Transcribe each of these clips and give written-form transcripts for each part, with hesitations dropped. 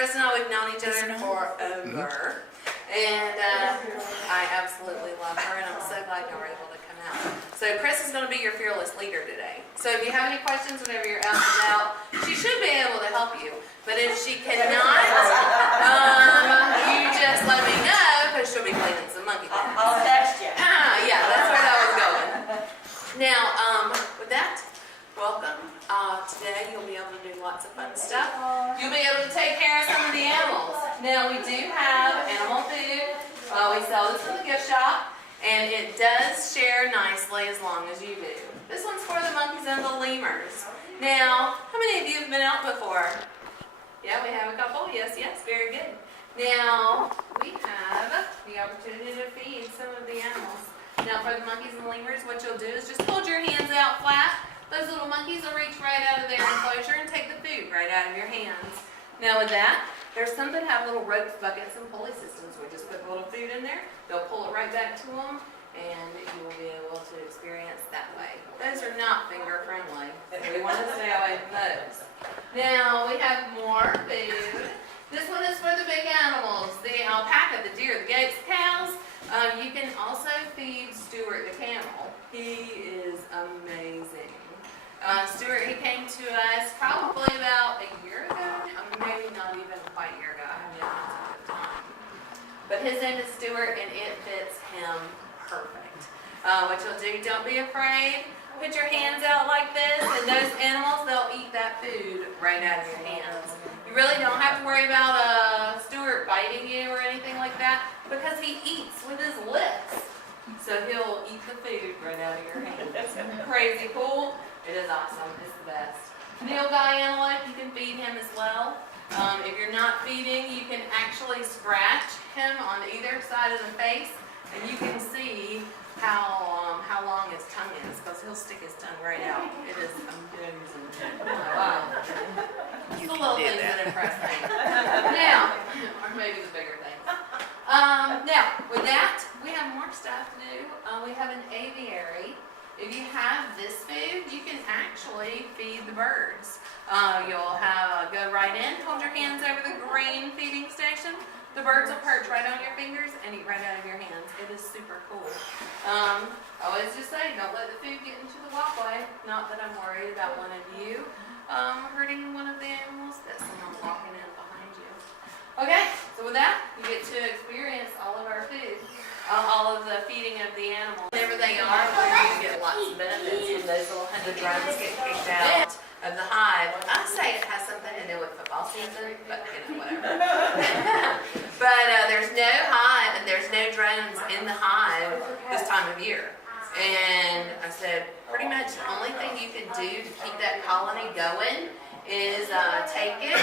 Chris and I, we've known each other forever, and I absolutely love her, and I'm so glad you were able to come out. So Chris is going to be your fearless leader today. So if you have any questions whenever you're out and about, she should be able to help you. But if she cannot, you just let me know, because she'll be cleaning some monkey pens. I'll text you. Yeah, that's where that was going. Now, with that, welcome. Today you'll be able to do lots of fun stuff. You'll be able to take care of some of the animals. Now, we do have animal food. We sell this in the gift shop, and it does share nicely as long as you do. This one's for the monkeys and the lemurs. Now, how many of you have been out before? Yeah, we have a couple. Yes, very good. Now, we have the opportunity to feed some of the animals. Now, for the monkeys and lemurs, what you'll do is just hold your hands out flat. Those little monkeys will reach right out of their enclosure and take the food right out of your hands. Now, with that, there's some that have little ropes, buckets, and pulley systems. We just put a little food in there. They'll pull it right back to them, and you will be able to experience that way. Those are not finger friendly. We want to stay away from those. Now, we have more food. This one is for the big animals, the alpaca, the deer, the goats, cows. You can also feed Stuart the camel. He is amazing. Stuart, he came to us probably about a year ago, maybe not even quite a year ago. I haven't known him at the time. But his name is Stuart, and it fits him perfect. What you'll do, don't be afraid. Put your hands out like this, and those animals, they'll eat that food right out of your hands. You really don't have to worry about Stuart biting you or anything like that, because he eats with his lips. So he'll eat the food right out of your hands. Crazy cool. It is awesome. It's the best. Nilgai antelope, you can feed him as well. If you're not feeding, you can actually scratch him on either side of the face, and you can see how long his tongue is, because he'll stick his tongue right out. It is amazing. Wow. It's the little things that impress me. Now, or maybe the bigger things. Now, with that, we have more stuff to do. We have an aviary. If you have this food, you can actually feed the birds. You'll go right in, hold your hands over the green feeding station. The birds will perch right on your fingers and eat right out of your hands. It is super cool. I always just say, don't let the food get into the walkway. Not that I'm worried about one of you hurting one of the animals. That's someone walking in behind you. Okay, so with that, you get to experience all of our food. All of the feeding of the animals. Whenever they are, you get lots of benefits when those little hundred drones get kicked out of the hive. I say it has something to do with football season, but whatever. But there's no hive and there's no drones in the hive this time of year. And I said, pretty much the only thing you can do to keep that colony going is take it,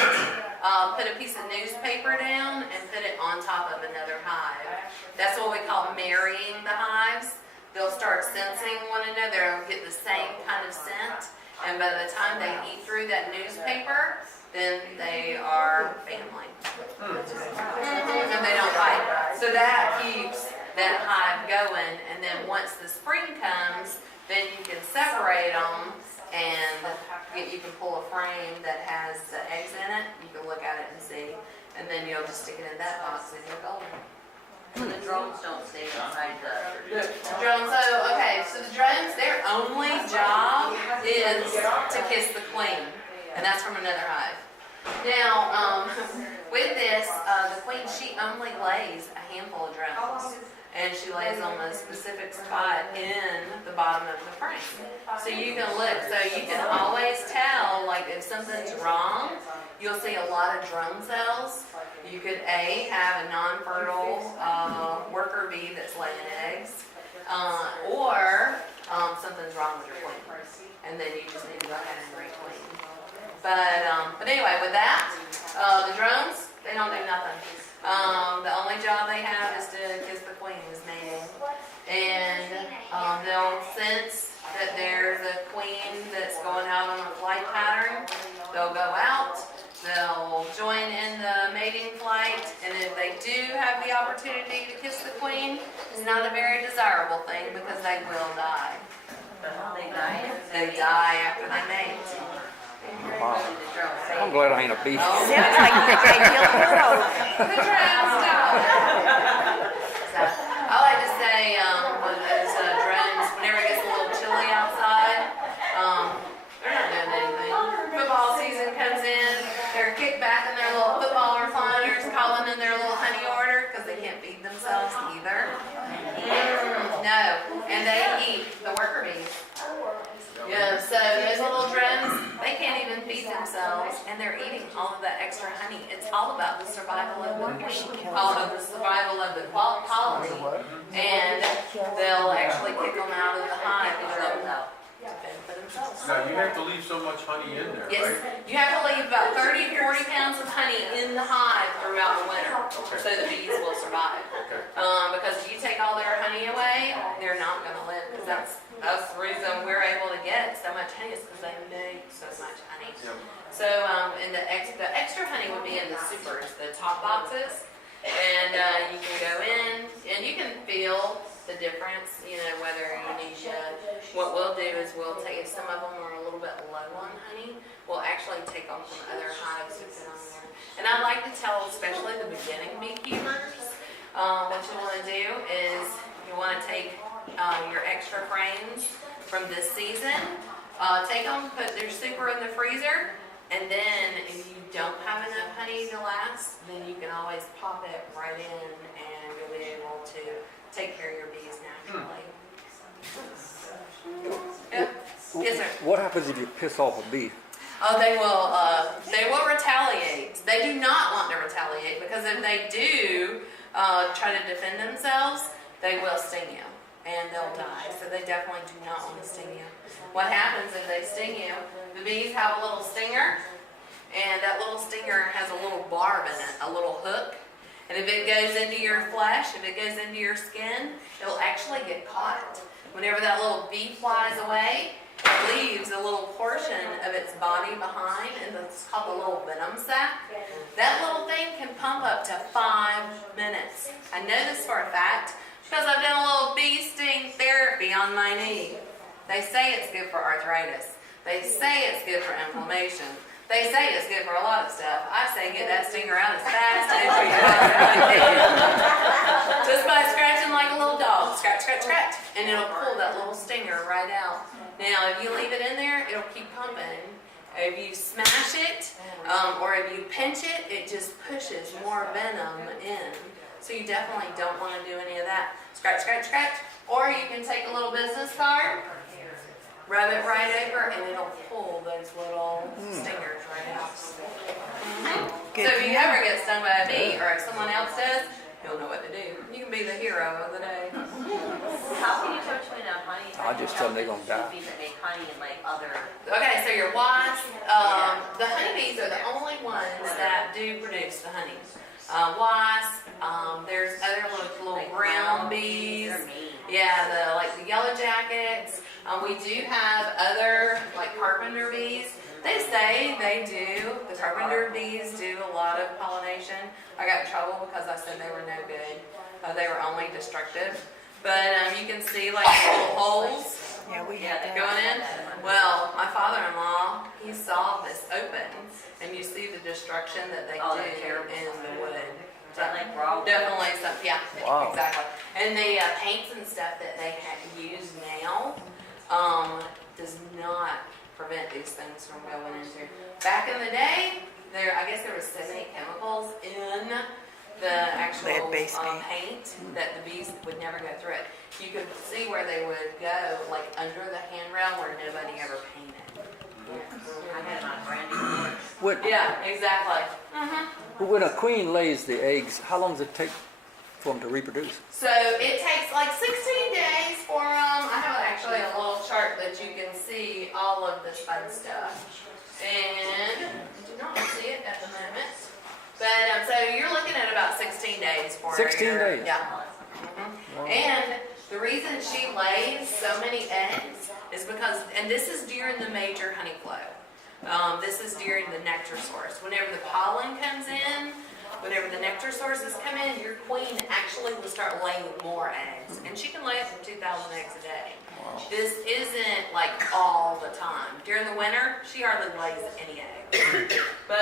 put a piece of newspaper down, and put it on top of another hive. That's what we call marrying the hives. They'll start sensing one another and get the same kind of scent. And by the time they eat through that newspaper, then they are family. And they don't fight. So that keeps that hive going. And then once the spring comes, then you can separate them, and you can pull a frame that has the eggs in it. You can look at it and see. And then you'll just stick it in that box and you're golden. And the drones don't stay inside the Drones, so the drones, their only job is to kiss the queen, and that's from another hive. Now, with this, the queen, she only lays a handful of drones, and she lays on a specific spot in the bottom of the frame. So you can look, so you can always tell, like if something's wrong, you'll see a lot of drone cells. You could have a non-fertile worker bee that's laying eggs, or something's wrong with your queen, and then you just need to go ahead and re-queen. But anyway, with that, the drones, they don't do nothing. The only job they have is to kiss the queen, is mating, and they'll sense that there's a queen that's going out on a flight pattern. They'll go out. They'll join in the mating flight, and if they do have the opportunity to kiss the queen, it's not a very desirable thing because they will die. They die? They die after they mate. Wow. The drone say. I'm glad I ain't a bee. Oh. Sounds like the ideal world. The drone stop. So, I like to say, when those drones, whenever it gets a little chilly outside, they're not doing anything. Football season comes in, they're kicked back in their little football recliners, calling in their little honey order, because they can't feed themselves either. No, and they eat the worker bees. Yeah, so those little drones, they can't even feed themselves, and they're eating all of that extra honey. It's all about the survival of the queen, all of the survival of the colony, and they'll actually kick them out of the hive and let them out to fend for themselves. Now, you have to leave so much honey in there, Yes, right? you have to leave about 30 to 40 pounds of honey in the hive throughout the winter, so the bees will survive. Okay. Because if you take all their honey away, they're not going to live. Because that's the reason we're able to get so much honey is because they make so much honey. Yeah. So, and the extra honey would be in the supers, the top boxes, and you can go in and you can feel the difference. You know, whether you need what we'll do is we'll take, if some of them are a little bit low on honey, we'll actually take them from other hives and put on there. And I like to tell, especially the beginning beekeepers, what you want to do is you want to take your extra frames from this season, take them, put their super in the freezer, and then if you don't have enough honey to last, then you can always pop it right in and you'll be able to take care of your bees naturally. Yeah. Yes, sir. What happens if you piss off a bee? Oh, they will retaliate. They do not want to retaliate because if they do try to defend themselves, they will sting you and they'll die. So they definitely do not want to sting you. What happens if they sting you? The bees have a little stinger, and that little stinger has a little barb in it, a little hook. And if it goes into your flesh, if it goes into your skin, it'll actually get caught. Whenever that little bee flies away, it leaves a little portion of its body behind, and it's called the little venom sac. That little thing can pump up to 5 minutes. I know this for a fact because I've done a little bee sting therapy on my knee. They say it's good for arthritis. They say it's good for inflammation. They say it's good for a lot of stuff. I say get that stinger out as fast as you can. Just by scratching like a little dog. Scratch, scratch, scratch. And it'll pull that little stinger right out. Now, if you leave it in there, it'll keep pumping. If you smash it, or if you pinch it, it just pushes more venom in. So you definitely don't want to do any of that. Scratch, scratch, scratch. Or you can take a little business card, rub it right over, and it'll pull those little stingers right out. So if you ever get stung by a bee, or if someone else does, you'll know what to do. You can be the hero of the day. How can you tell between a honey? I just tell them they're gonna die. Bees that make honey and like other. Okay, so your wasps, the honeybees are the only ones that do produce the honey. Wasps, there's other little brown bees. They're mean. Yeah, like the yellow jackets. We do have other, like carpenter bees. They say they do, the carpenter bees do a lot of pollination. I got in trouble because I said they were no good. They were only destructive. But you can see like little holes Yeah, we Yeah, had they going in. Well, my father-in-law, he saw this open, and you see the destruction that they Oh, do they're terrible. in the wood. Is that like raw? Definitely some, yeah, Wow. exactly. And the paints and stuff that they use now does not prevent these things from going into. Back in the day, I guess there were so many chemicals in the actual Lead-based paint that the bees would never go through it. You could see where they would go, like under the handrail where nobody ever painted. I had my brandy. When, Yeah, exactly. when a queen lays the eggs, how long does it take for them to reproduce? So it takes like 16 days for them. I have actually a little chart that you can see all of this fun stuff. And I do not see it at the moment. But so you're looking at about 16 days for 16 your, days? Yeah. And the reason she lays so many eggs is because, and this is during the major honey flow. This is during the nectar source. Whenever the pollen comes in, whenever the nectar sources come in, your queen actually will start laying more eggs. And she can lay up to 2,000 eggs a day. This isn't like all the time. During the winter, she hardly lays any eggs. But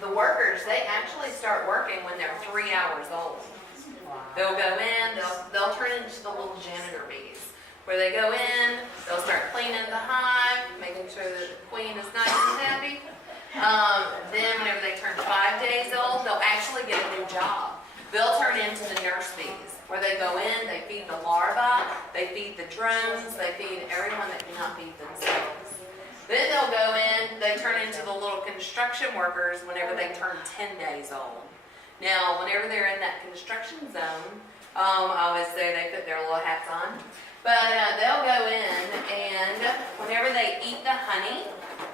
the workers, they actually start working when they're 3 hours old. They'll go in, they'll turn into the little janitor bees. Where they go in, they'll start cleaning the hive, making sure that the queen is nice and happy. Then whenever they turn 5 days old, they'll actually get a new job. They'll turn into the nurse bees, where they go in, they feed the larvae, they feed the drones, they feed everyone that cannot feed themselves. Then they'll go in, they turn into the little construction workers whenever they turn 10 days old. Now, whenever they're in that construction zone, obviously they put their little hats on, but they'll go in and whenever they eat the honey,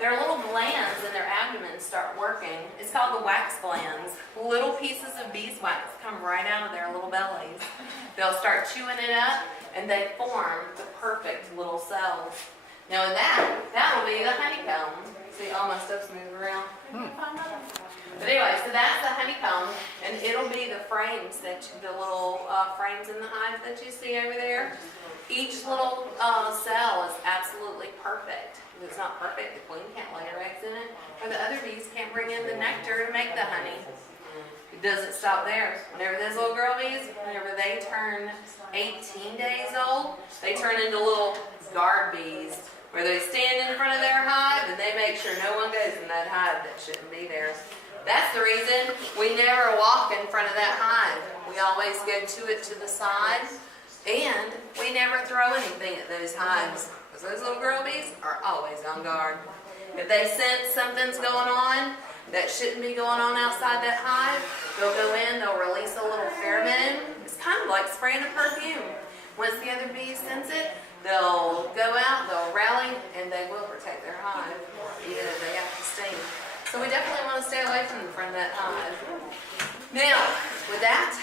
their little glands in their abdomen start working. It's called the wax glands. Little pieces of beeswax come right out of their little bellies. They'll start chewing it up and they form the perfect little cells. Now that will be the honeycomb. See, all my stuff's moving around. But anyway, so that's the honeycomb, and it'll be the frames the little frames in the hive that you see over there. Each little cell is absolutely perfect. If it's not perfect, the queen can't lay her eggs in it, or the other bees can't bring in the nectar to make the honey. It doesn't stop there. Whenever those little girl bees, whenever they turn 18 days old, they turn into little guard bees, where they stand in front of their hive and they make sure no one goes in that hive that shouldn't be there. That's the reason we never walk in front of that hive. We always go to it to the side, and we never throw anything at those hives, because those little girl bees are always on guard. If they sense something's going on that shouldn't be going on outside that hive, they'll go in, they'll release a little pheromone. It's kind of like spraying a perfume. Once the other bees sense it, they'll go out, they'll rally, and they will protect their hive, even if they have to sting. So we definitely want to stay away from the front of that hive. Now, with that,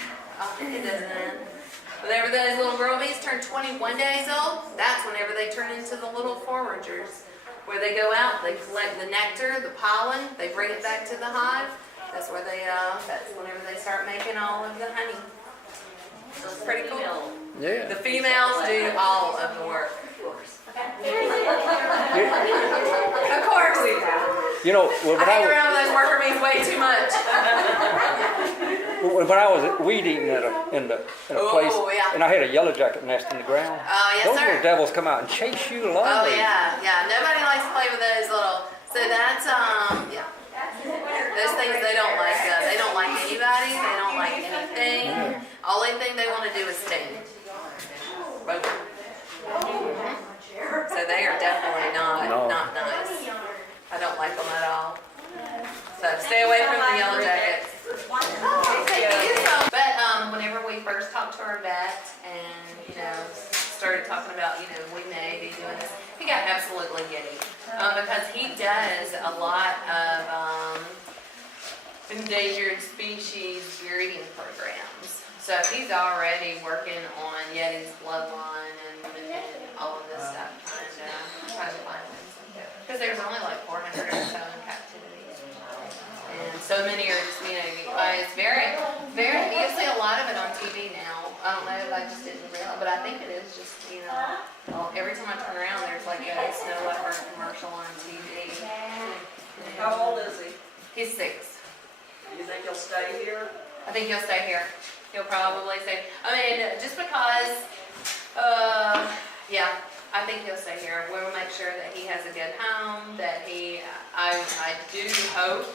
it doesn't end. Whenever those little girl bees turn 21 days old, that's whenever they turn into the little foragers, where they go out, they collect the nectar, the pollen, they bring it back to the hive. That's where that's whenever they start making all of the honey. So it's pretty cool. Yeah. The females do all of the work. Of course. You know, I hang around those worker bees way too much. when I was weed eating in a place, Yeah. and I had a yellow jacket nest in the ground. Oh, yes, those sir. little devils come out and chase you along. Oh, yeah. Nobody likes to play with those little. So that's yeah. Those things they don't like. They don't like anybody. They don't like anything. Only thing they want to do is sting. Boom. So they are definitely not nice. I don't like them at all. So stay away from the yellow jackets. But whenever we first talked to our vet and, started talking about, we may be doing this, he got absolutely giddy. Because he does a lot of endangered species breeding programs. So he's already working on Yeti's bloodline and all of this stuff, trying to find them. Because there's only like 400 or so in captivity. And so many are just, it's very, you see a lot of it on TV now. I don't know, I just didn't realize, but I think it is just, every time I turn around, there's like a snow leopard commercial on TV. How old is he? He's 6. You think he'll stay here? I think he'll stay here. He'll probably stay. Just because, I think he'll stay here. We'll make sure that he has a good home, that I do hope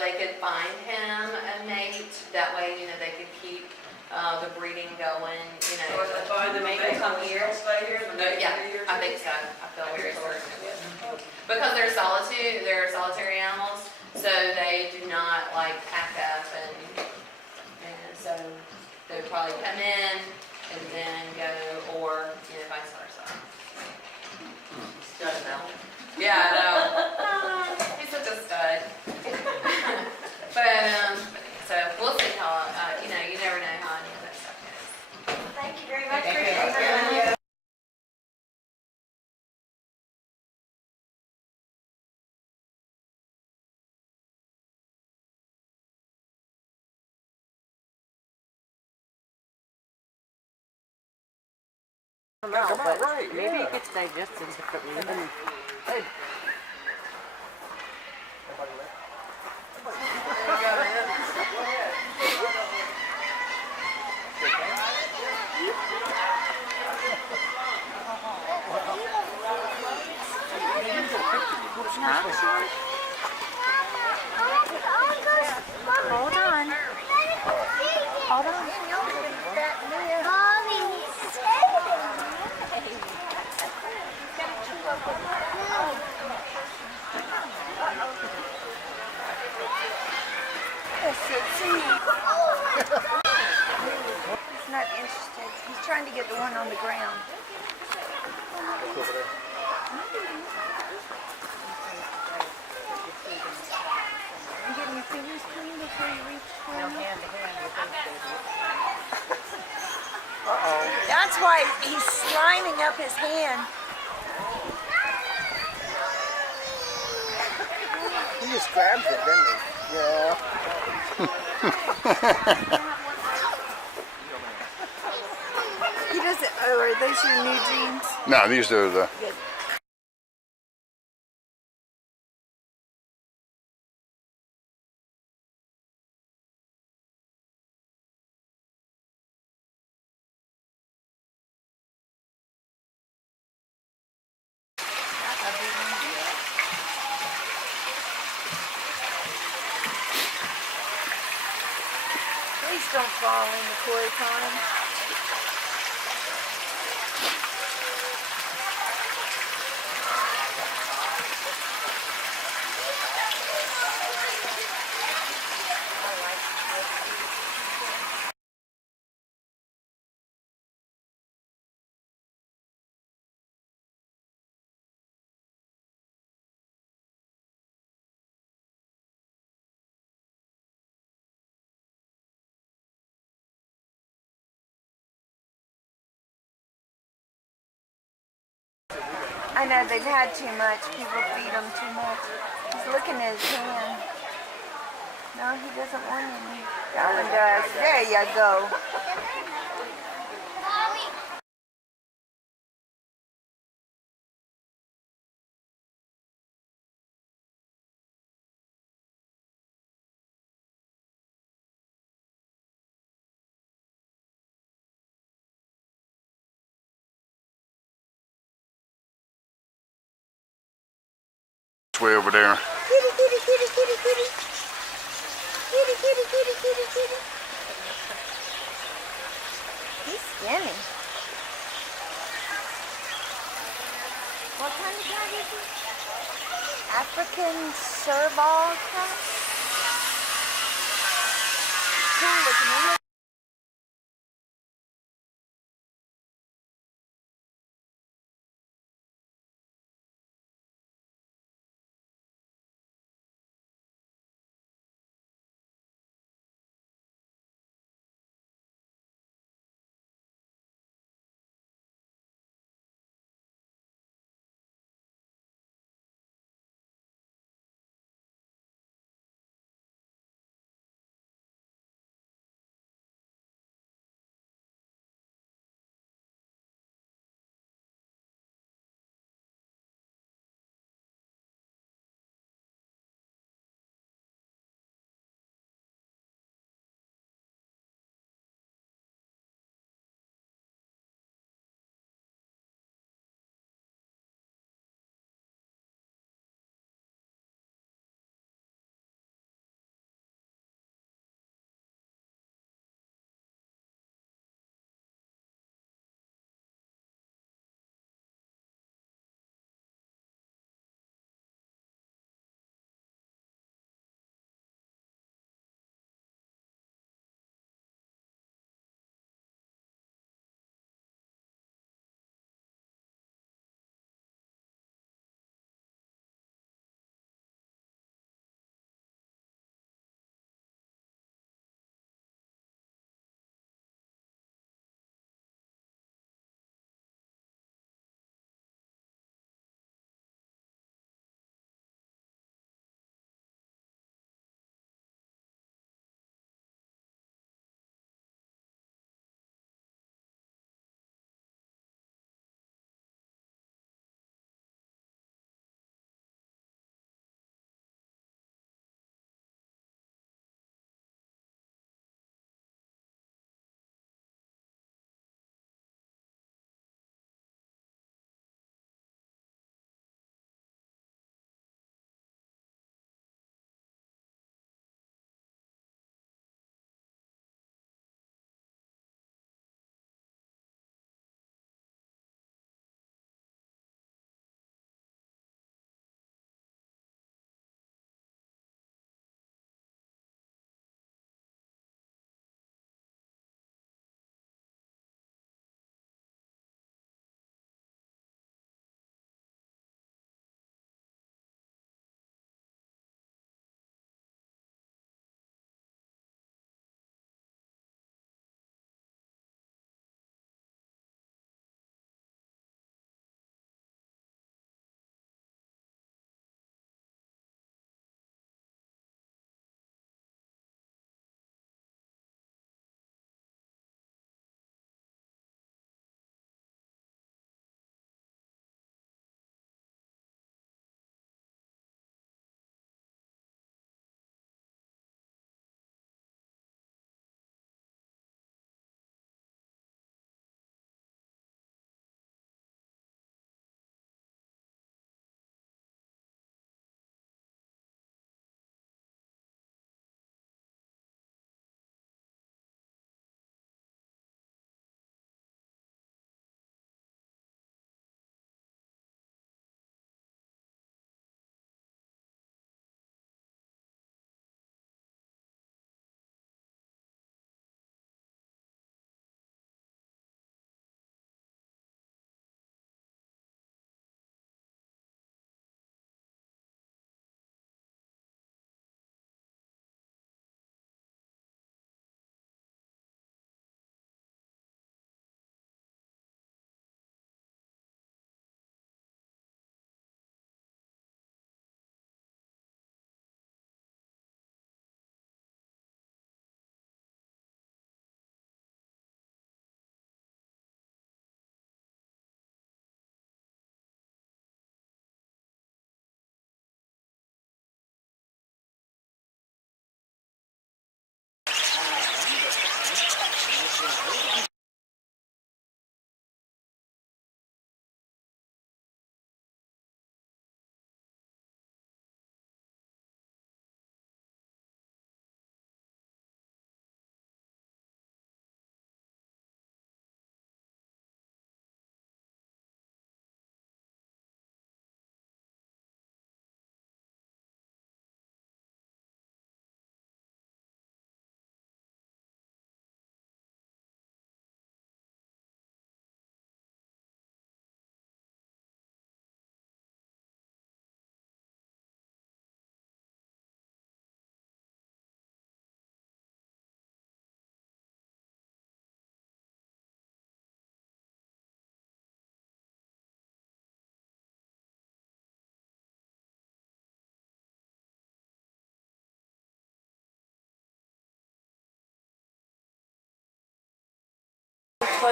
they could find him a mate. That way, they could keep the breeding going, So if they find him, maybe they come here. stay here? No, yeah, I think so. I feel very certain it would. Because they're solitary animals, so they do not like pack up, and so they would probably come in and then go, or vice versa. Stud now. Yeah, I know. He's such a stud. But so we'll see how you never know how any of that stuff goes. Thank you very much. Thank you. Come out right, maybe yeah. it gets digested differently than. Hey. Hold on. Hold on. He's not interested. He's trying to get the one on the ground. You getting your fingers clean before you reach for him? That's why he's sliming up his hand. He just grabs it, doesn't he? Yeah. He doesn't. Oh, are those your new jeans? No, these are the. Good. Please don't fall in the koi pond. I know they've had too much. People feed them too much. He's looking at his hand. No, he doesn't want any. That one does. There you go. It's way over there. Kitty, kitty, kitty, kitty, kitty. Kitty, kitty, kitty, kitty, kitty. He's skinny. What kind of cat is he? African Serval cat? Cool looking.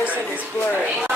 close and it's blurry.